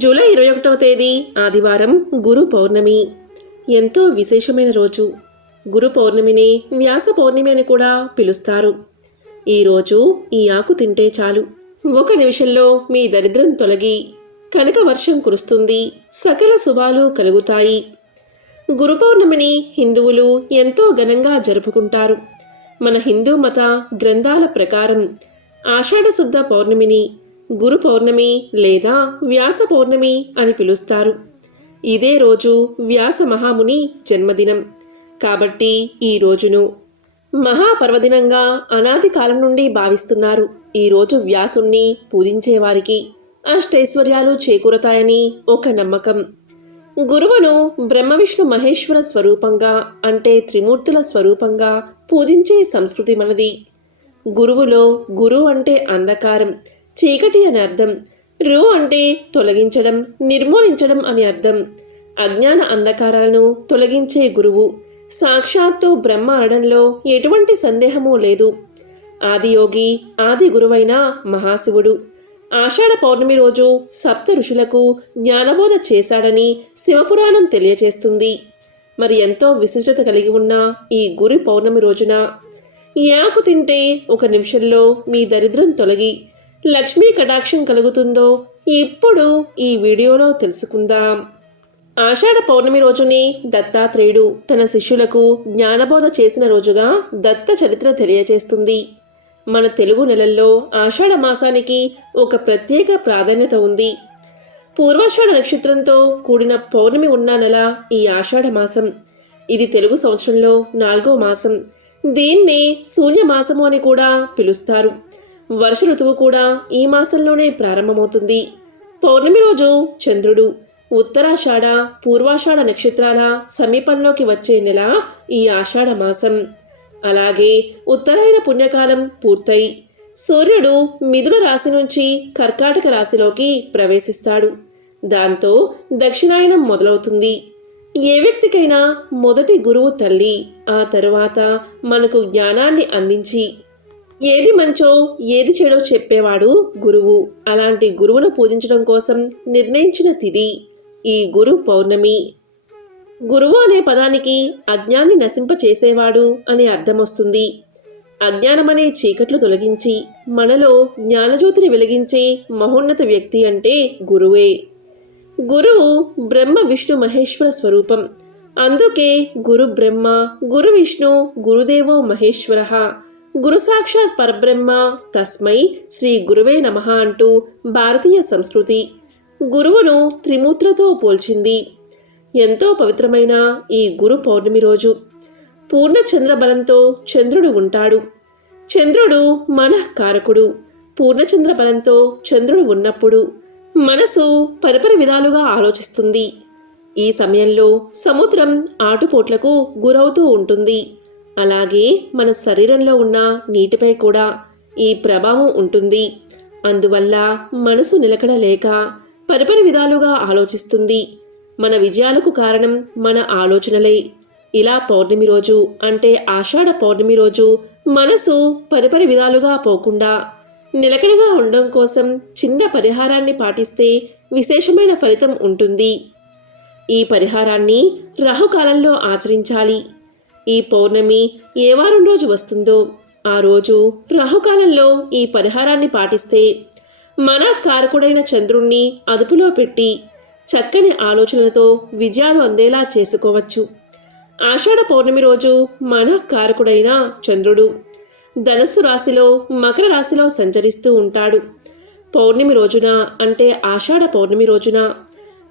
July 21వ తేదీ ఆదివారం గురు పౌర్ణమి. ఎంతో విశేషమైన రోజు. గురు పౌర్ణమిని వ్యాస పౌర్ణమి అని కూడా పిలుస్తారు. ఈరోజు ఈ ఆకు తింటే చాలు, ఒక నిమిషంలో మీ దరిద్రం తొలగి కనక వర్షం కురుస్తుంది, సకల శుభాలు కలుగుతాయి. గురు పౌర్ణమిని హిందువులు ఎంతో ఘనంగా జరుపుకుంటారు. మన హిందూ మత గ్రంథాల ప్రకారం ఆషాఢశుద్ధ పౌర్ణమిని గురు పౌర్ణమి లేదా వ్యాస పౌర్ణమి అని పిలుస్తారు. ఇదే రోజు వ్యాస మహాముని జన్మదినం కాబట్టి ఈ రోజును మహాపర్వదినంగా అనాది కాలం నుండి భావిస్తున్నారు. ఈరోజు వ్యాసుణ్ణి పూజించేవారికి అష్టైశ్వర్యాలు చేకూరతాయని ఒక నమ్మకం. గురువును బ్రహ్మ విష్ణు మహేశ్వర స్వరూపంగా అంటే త్రిమూర్తుల స్వరూపంగా పూజించే సంస్కృతి మనది. గురువులో గురు అంటే అంధకారం, చీకటి అని అర్థం. రు అంటే తొలగించడం, నిర్మూలించడం అని అర్థం. అజ్ఞాన అంధకారాలను తొలగించే గురువు సాక్షాత్తు బ్రహ్మ అనడంలో ఎటువంటి సందేహమూ లేదు. ఆదియోగి ఆది గురువైన మహాశివుడు ఆషాఢ పౌర్ణమి రోజు సప్త ఋషులకు జ్ఞానబోధ చేశాడని శివపురాణం తెలియచేస్తుంది. మరి ఎంతో విశిష్టత కలిగి ఉన్న ఈ గురు పౌర్ణమి రోజున ఈ ఆకు తింటే ఒక నిమిషంలో మీ దరిద్రం తొలగి లక్ష్మీ కటాక్షం కలుగుతుందో ఇప్పుడు ఈ వీడియోలో తెలుసుకుందాం. ఆషాఢ పౌర్ణమి రోజుని దత్తాత్రేయుడు తన శిష్యులకు జ్ఞానబోధ చేసిన రోజుగా దత్త చరిత్ర తెలియచేస్తుంది. మన తెలుగు నెలల్లో ఆషాఢ మాసానికి ఒక ప్రత్యేక ప్రాధాన్యత ఉంది. పూర్వాషాఢ నక్షత్రంతో కూడిన పౌర్ణమి ఉన్న నెల ఈ ఆషాఢ మాసం. ఇది తెలుగు సంవత్సరంలో 4వ మాసం. దీన్నే శూన్యమాసము అని కూడా పిలుస్తారు. వర్ష ఋతువు కూడా ఈ మాసంలోనే ప్రారంభమవుతుంది. పౌర్ణమి రోజు చంద్రుడు ఉత్తరాషాఢ పూర్వాషాఢ నక్షత్రాల సమీపంలోకి వచ్చే నెల ఈ ఆషాఢ మాసం. అలాగే ఉత్తరాయణ పుణ్యకాలం పూర్తయి సూర్యుడు మిథున రాశి నుంచి కర్కాటక రాశిలోకి ప్రవేశిస్తాడు. దాంతో దక్షిణాయనం మొదలవుతుంది. ఏ వ్యక్తికైనా మొదటి గురువు తల్లి, ఆ తరువాత మనకు జ్ఞానాన్ని అందించి ఏది మంచో ఏది చెడో చెప్పేవాడు గురువు. అలాంటి గురువును పూజించడం కోసం నిర్ణయించిన తిథి ఈ గురు పౌర్ణమి. గురువు అనే పదానికి అజ్ఞాన్ని నశింపచేసేవాడు అనే అర్థం వస్తుంది. అజ్ఞానమనే చీకట్లు తొలగించి మనలో జ్ఞానజ్యోతిని వెలిగించే మహోన్నత వ్యక్తి అంటే గురువే. గురువు బ్రహ్మ విష్ణు మహేశ్వర స్వరూపం. అందుకే గురు బ్రహ్మ, గురు విష్ణు, గురుదేవో మహేశ్వరః, గురు సాక్షాత్ పరబ్రహ్మ, తస్మై శ్రీ గురువే నమః అంటూ భారతీయ సంస్కృతి గురువును త్రిమూర్తులతో పోల్చింది. ఎంతో పవిత్రమైన ఈ గురు పౌర్ణమి రోజు పూర్ణ చంద్రబలంతో చంద్రుడు ఉంటాడు. చంద్రుడు మనఃకారకుడు. పూర్ణచంద్ర బలంతో చంద్రుడు ఉన్నప్పుడు మనసు పరిపరి విధాలుగా ఆలోచిస్తుంది. ఈ సమయంలో సముద్రం ఆటుపోట్లకు గురవుతూ ఉంటుంది. అలాగే మన శరీరంలో ఉన్న నీటిపై కూడా ఈ ప్రభావం ఉంటుంది. అందువల్ల మనసు నిలకడ లేక పరిపరి విధాలుగా ఆలోచిస్తుంది. మన విజయాలకు కారణం మన ఆలోచనలే. ఇలా పౌర్ణమి రోజు అంటే ఆషాఢ పౌర్ణమి రోజు మనసు పరిపరి విధాలుగా పోకుండా నిలకడగా ఉండడం కోసం చిన్న పరిహారాన్ని పాటిస్తే విశేషమైన ఫలితం ఉంటుంది. ఈ పరిహారాన్ని రాహుకాలంలో ఆచరించాలి. ఈ పౌర్ణమి ఏ వారం రోజు వస్తుందో ఆ రోజు రాహుకాలంలో ఈ పరిహారాన్ని పాటిస్తే మన కారకుడైన చంద్రుణ్ణి అదుపులో పెట్టి చక్కని ఆలోచనలతో విజయాలు అందేలా చేసుకోవచ్చు. ఆషాఢ పౌర్ణమి రోజు మన కారకుడైన చంద్రుడు ధనస్సు రాశిలో మకర రాశిలో సంచరిస్తూ ఉంటాడు. పౌర్ణమి రోజున అంటే ఆషాఢ పౌర్ణమి రోజున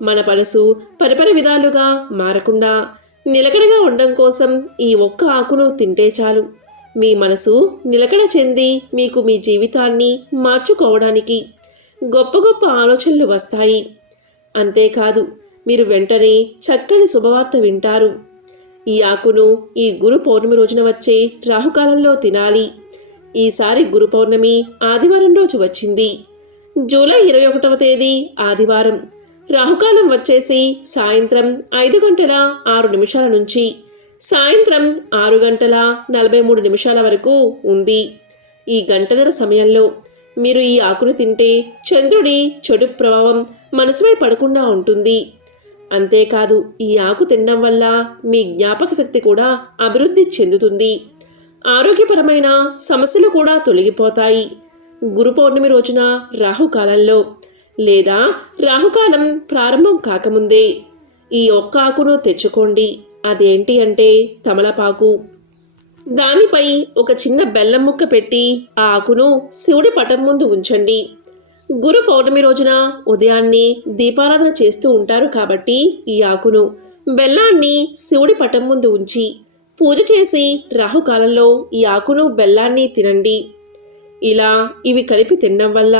మన మనసు పరిపరి విధాలుగా మారకుండా నిలకడగా ఉండడం కోసం ఈ ఒక్క ఆకును తింటే చాలు. మీ మనసు నిలకడ చెంది మీకు మీ జీవితాన్ని మార్చుకోవడానికి గొప్ప గొప్ప ఆలోచనలు వస్తాయి. అంతేకాదు మీరు వెంటనే చక్కని శుభవార్త వింటారు. ఈ ఆకును ఈ గురు పౌర్ణమి రోజున వచ్చే రాహుకాలంలో తినాలి. ఈసారి గురు పౌర్ణమి ఆదివారం రోజు వచ్చింది. జూలై 21వ తేదీ ఆదివారం. రాహుకాలం వచ్చేసి సాయంత్రం 5:06 నుంచి సాయంత్రం 6:43 వరకు ఉంది. ఈ గంటన్నర సమయంలో మీరు ఈ ఆకును తింటే చంద్రుడి చెడు ప్రభావం మనసుపై పడకుండా ఉంటుంది. అంతేకాదు ఈ ఆకు తినడం వల్ల మీ జ్ఞాపక శక్తి కూడా అభివృద్ధి చెందుతుంది. ఆరోగ్యపరమైన సమస్యలు కూడా తొలగిపోతాయి. గురు పౌర్ణమి రోజున రాహుకాలంలో లేదా రాహుకాలం ప్రారంభం కాకముందే ఈ ఒక్క ఆకును తెచ్చుకోండి. అదేంటి అంటే తమలపాకు. దానిపై ఒక చిన్న బెల్లం ముక్క పెట్టి ఆ ఆకును శివుడి పటం ముందు ఉంచండి. గురు పౌర్ణమి రోజున ఉదయాన్నే దీపారాధన చేస్తూ ఉంటారు కాబట్టి ఈ ఆకును బెల్లాన్ని శివుడి పటం ముందు ఉంచి పూజ చేసి రాహుకాలంలో ఈ ఆకును బెల్లాన్ని తినండి. ఇలా ఇవి కలిపి తినడం వల్ల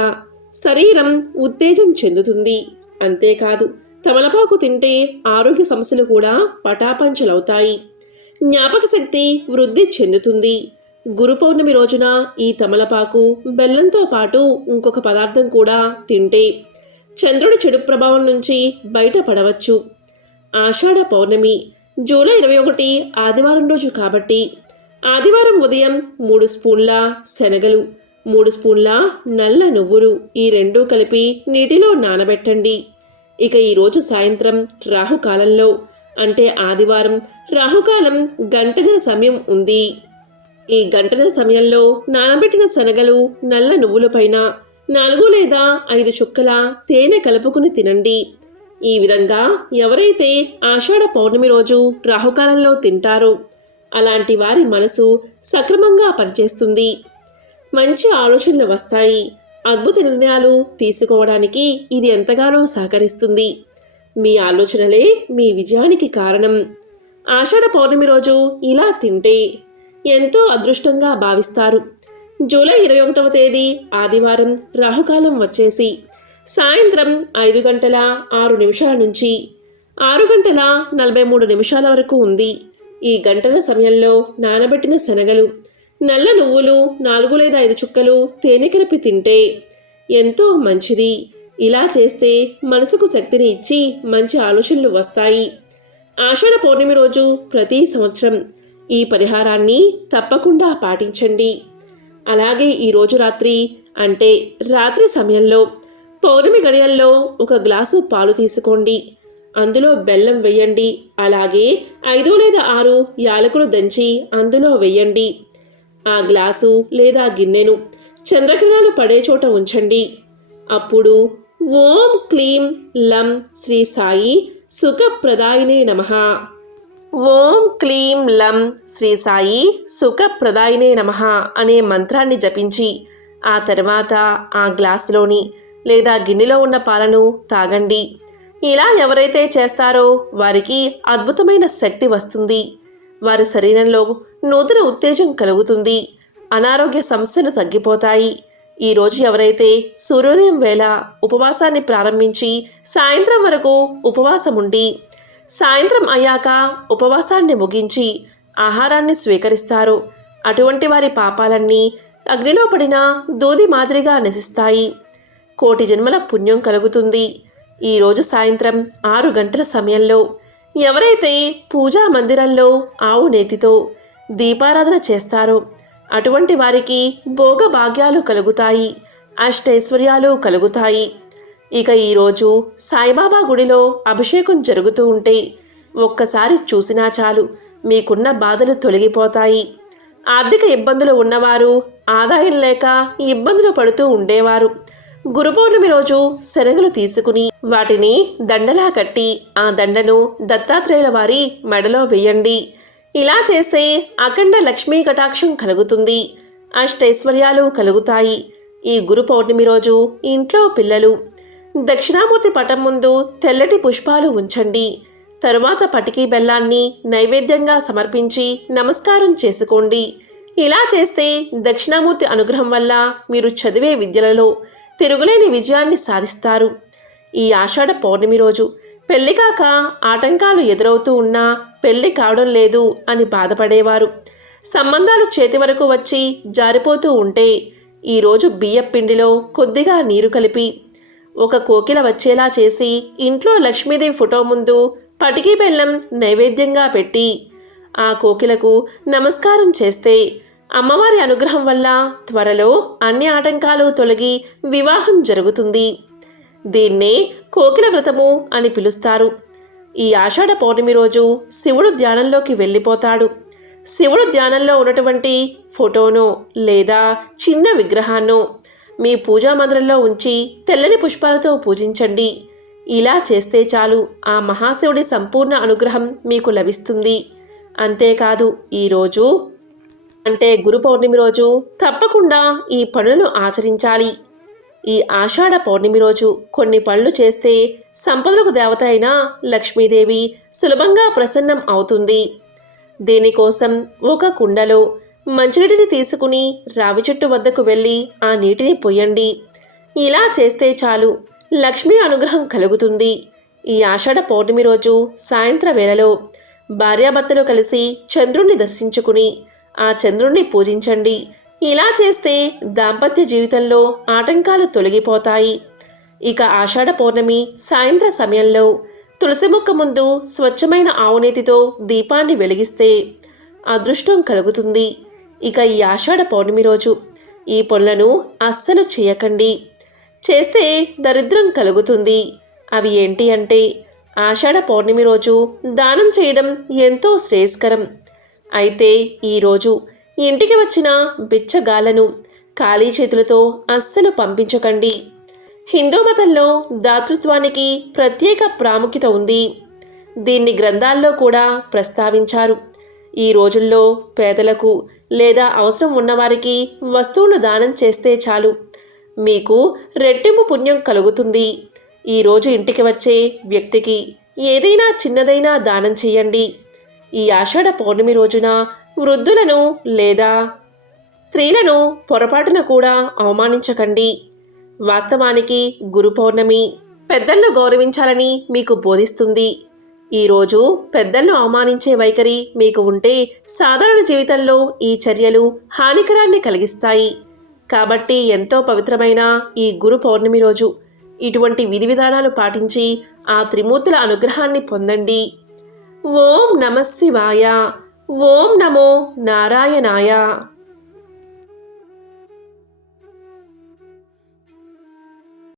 శరీరం ఉత్తేజం చెందుతుంది. అంతేకాదు తమలపాకు తింటే ఆరోగ్య సమస్యలు కూడా పటాపంచలవుతాయి. జ్ఞాపక శక్తి వృద్ధి చెందుతుంది. గురు పౌర్ణమి రోజున ఈ తమలపాకు బెల్లంతో పాటు ఇంకొక పదార్థం కూడా తింటే చంద్రుడి చెడు ప్రభావం నుంచి బయటపడవచ్చు. ఆషాఢ పౌర్ణమి జూలై 21 ఆదివారం రోజు కాబట్టి ఆదివారం ఉదయం 3 స్పూన్ల శనగలు, 3 స్పూన్ల నల్ల నువ్వులు ఈ రెండూ కలిపి నీటిలో నానబెట్టండి. ఇక ఈరోజు సాయంత్రం రాహుకాలంలో అంటే ఆదివారం రాహుకాలం గంటన్నర సమయం ఉంది. ఈ గంటన్నర సమయంలో నానబెట్టిన శనగలు, నల్ల నువ్వులపైన 4 లేదా 5 చుక్కల తేనె కలుపుకుని తినండి. ఈ విధంగా ఎవరైతే ఆషాఢ పౌర్ణమి రోజు రాహుకాలంలో తింటారో అలాంటి వారి మనసు సక్రమంగా పనిచేస్తుంది. మంచి ఆలోచనలు వస్తాయి. అద్భుత నిర్ణయాలు తీసుకోవడానికి ఇది ఎంతగానో సహకరిస్తుంది. మీ ఆలోచనలే మీ విజయానికి కారణం. ఆషాఢ పౌర్ణమి రోజు ఇలా తింటే ఎంతో అదృష్టంగా భావిస్తారు. జూలై 21వ తేదీ ఆదివారం రాహుకాలం వచ్చేసి సాయంత్రం 5 గంటల 6 నిమిషాల నుంచి 6 గంటల 43 నిమిషాల వరకు ఉంది. ఈ గంటల సమయంలో నానబెట్టిన శనగలు, నల్ల నువ్వులు 4 లేదా 5 చుక్కలు తేనె కలిపి తింటే ఎంతో మంచిది. ఇలా చేస్తే మనసుకు శక్తిని ఇచ్చి మంచి ఆలోచనలు వస్తాయి. ఆషాఢ పౌర్ణమి రోజు ప్రతి సంవత్సరం ఈ పరిహారాన్ని తప్పకుండా పాటించండి. అలాగే ఈరోజు రాత్రి అంటే రాత్రి సమయంలో పౌర్ణమి గడియల్లో 1 గ్లాసు పాలు తీసుకోండి. అందులో బెల్లం వేయండి. అలాగే 5 లేదా 6 యాలకులు దంచి అందులో వేయండి. ఆ గ్లాసు లేదా గిన్నెను చంద్రకిరణాలు పడే చోట ఉంచండి. అప్పుడు ఓం క్లీం లం శ్రీ సాయి సుఖప్రదాయినే నమః, ఓం క్లీం లం శ్రీ సాయి సుఖప్రదాయినే నమః అనే మంత్రాన్ని జపించి ఆ తర్వాత ఆ గ్లాసులోని లేదా గిన్నెలో ఉన్న పాలను తాగండి. ఇలా ఎవరైతే చేస్తారో వారికి అద్భుతమైన శక్తి వస్తుంది. వారి శరీరంలో నూతన ఉత్తేజం కలుగుతుంది. అనారోగ్య సమస్యలు తగ్గిపోతాయి. ఈరోజు ఎవరైతే సూర్యోదయం వేళ ఉపవాసాన్ని ప్రారంభించి సాయంత్రం వరకు ఉపవాసం ఉండి సాయంత్రం అయ్యాక ఉపవాసాన్ని ముగించి ఆహారాన్ని స్వీకరిస్తారో అటువంటి వారి పాపాలన్నీ అగ్నిలో పడిన దూది మాదిరిగా నశిస్తాయి. కోటి జన్మల పుణ్యం కలుగుతుంది. ఈరోజు సాయంత్రం 6 గంటల సమయంలో ఎవరైతే పూజా మందిరంలో ఆవు నేతితో దీపారాధన చేస్తారో అటువంటి వారికి భోగభాగ్యాలు కలుగుతాయి, అష్టైశ్వర్యాలు కలుగుతాయి. ఇక ఈరోజు సాయిబాబా గుడిలో అభిషేకం జరుగుతూ ఉంటే ఒక్కసారి చూసినా చాలు మీకున్న బాధలు తొలగిపోతాయి. ఆర్థిక ఇబ్బందులు ఉన్నవారు, ఆదాయం లేక ఇబ్బందులు పడుతూ ఉండేవారు గురు పౌర్ణమి రోజు శనగలు తీసుకుని వాటిని దండలా కట్టి ఆ దండను దత్తాత్రేయుల వారి మెడలో వేయండి. ఇలా చేస్తే అఖండ లక్ష్మీ కటాక్షం కలుగుతుంది, అష్టైశ్వర్యాలు కలుగుతాయి. ఈ గురు పౌర్ణమి రోజు ఇంట్లో పిల్లలు దక్షిణామూర్తి పటం ముందు తెల్లటి పుష్పాలు ఉంచండి. తరువాత పటికీ బెల్లాన్ని నైవేద్యంగా సమర్పించి నమస్కారం చేసుకోండి. ఇలా చేస్తే దక్షిణామూర్తి అనుగ్రహం వల్ల మీరు చదివే విద్యలలో తిరుగులేని విజయాన్ని సాధిస్తారు. ఈ ఆషాఢ పౌర్ణమి రోజు పెళ్లి కాక ఆటంకాలు ఎదురవుతూ ఉన్నా పెళ్లి కావడం లేదు అని బాధపడేవారు, సంబంధాలు చేతి వరకు వచ్చి జారిపోతూ ఉంటే ఈరోజు బియ్యం పిండిలో కొద్దిగా నీరు కలిపి ఒక కోకిల వచ్చేలా చేసి ఇంట్లో లక్ష్మీదేవి ఫోటో ముందు పటికీ బెల్లం నైవేద్యంగా పెట్టి ఆ కోకిలకు నమస్కారం చేస్తే అమ్మవారి అనుగ్రహం వల్ల త్వరలో అన్ని ఆటంకాలు తొలగి వివాహం జరుగుతుంది. దీన్నే కోకిల వ్రతము అని పిలుస్తారు. ఈ ఆషాఢ పౌర్ణమి రోజు శివుడు ధ్యానంలోకి వెళ్ళిపోతాడు. శివుడు ధ్యానంలో ఉన్నటువంటి ఫోటోనో లేదా చిన్న విగ్రహాన్నో మీ పూజా మందిరంలో ఉంచి తెల్లని పుష్పాలతో పూజించండి. ఇలా చేస్తే చాలు ఆ మహాశివుడి సంపూర్ణ అనుగ్రహం మీకు లభిస్తుంది. అంతేకాదు ఈరోజు అంటే గురు పౌర్ణమి రోజు తప్పకుండా ఈ పనులను ఆచరించాలి. ఈ ఆషాఢ పౌర్ణమి రోజు కొన్ని పనులు చేస్తే సంపదలకు దేవత అయిన లక్ష్మీదేవి సులభంగా ప్రసన్నం అవుతుంది. దీనికోసం ఒక కుండలో మంచినీటిని తీసుకుని రావి చెట్టు వద్దకు వెళ్ళి ఆ నీటిని పొయ్యండి. ఇలా చేస్తే చాలు లక్ష్మీ అనుగ్రహం కలుగుతుంది. ఈ ఆషాఢ పౌర్ణమి రోజు సాయంత్ర వేళలో భార్యాభర్తలు కలిసి చంద్రుణ్ణి దర్శించుకుని ఆ చంద్రుణ్ణి పూజించండి. ఇలా చేస్తే దాంపత్య జీవితంలో ఆటంకాలు తొలగిపోతాయి. ఇక ఆషాఢ పౌర్ణమి సాయంత్ర సమయంలో తులసి మొక్క ముందు స్వచ్ఛమైన ఆవునేతితో దీపాన్ని వెలిగిస్తే అదృష్టం కలుగుతుంది. ఇక ఈ ఆషాఢ పౌర్ణమి రోజు ఈ పనులను అస్సలు చేయకండి. చేస్తే దరిద్రం కలుగుతుంది. అవి ఏంటి అంటే ఆషాఢ పౌర్ణమి రోజు దానం చేయడం ఎంతో శ్రేయస్కరం. అయితే ఈరోజు ఇంటికి వచ్చిన బిచ్చగాళ్లను ఖాళీ చేతులతో అస్సలు పంపించకండి. హిందూ మతంలో దాతృత్వానికి ప్రత్యేక ప్రాముఖ్యత ఉంది. దీన్ని గ్రంథాల్లో కూడా ప్రస్తావించారు. ఈ రోజుల్లో పేదలకు లేదా అవసరం ఉన్నవారికి వస్తువులు దానం చేస్తే చాలు మీకు రెట్టింపు పుణ్యం కలుగుతుంది. ఈరోజు ఇంటికి వచ్చే వ్యక్తికి ఏదైనా చిన్నదైనా దానం చేయండి. ఈ ఆషాఢ పౌర్ణమి రోజున వృద్ధులను లేదా స్త్రీలను పొరపాటున కూడా అవమానించకండి. వాస్తవానికి గురు పౌర్ణమి పెద్దలను గౌరవించాలని మీకు బోధిస్తుంది. ఈరోజు పెద్దలను అవమానించే వైఖరి మీకు ఉంటే సాధారణ జీవితంలో ఈ చర్యలు హానికరాన్ని కలిగిస్తాయి. కాబట్టి ఎంతో పవిత్రమైన ఈ గురు పౌర్ణమి రోజు ఇటువంటి విధి విధానాలు పాటించి ఆ త్రిమూర్తుల అనుగ్రహాన్ని పొందండి. ఓం నమః శివాయ. ఓం నమో నారాయణాయ.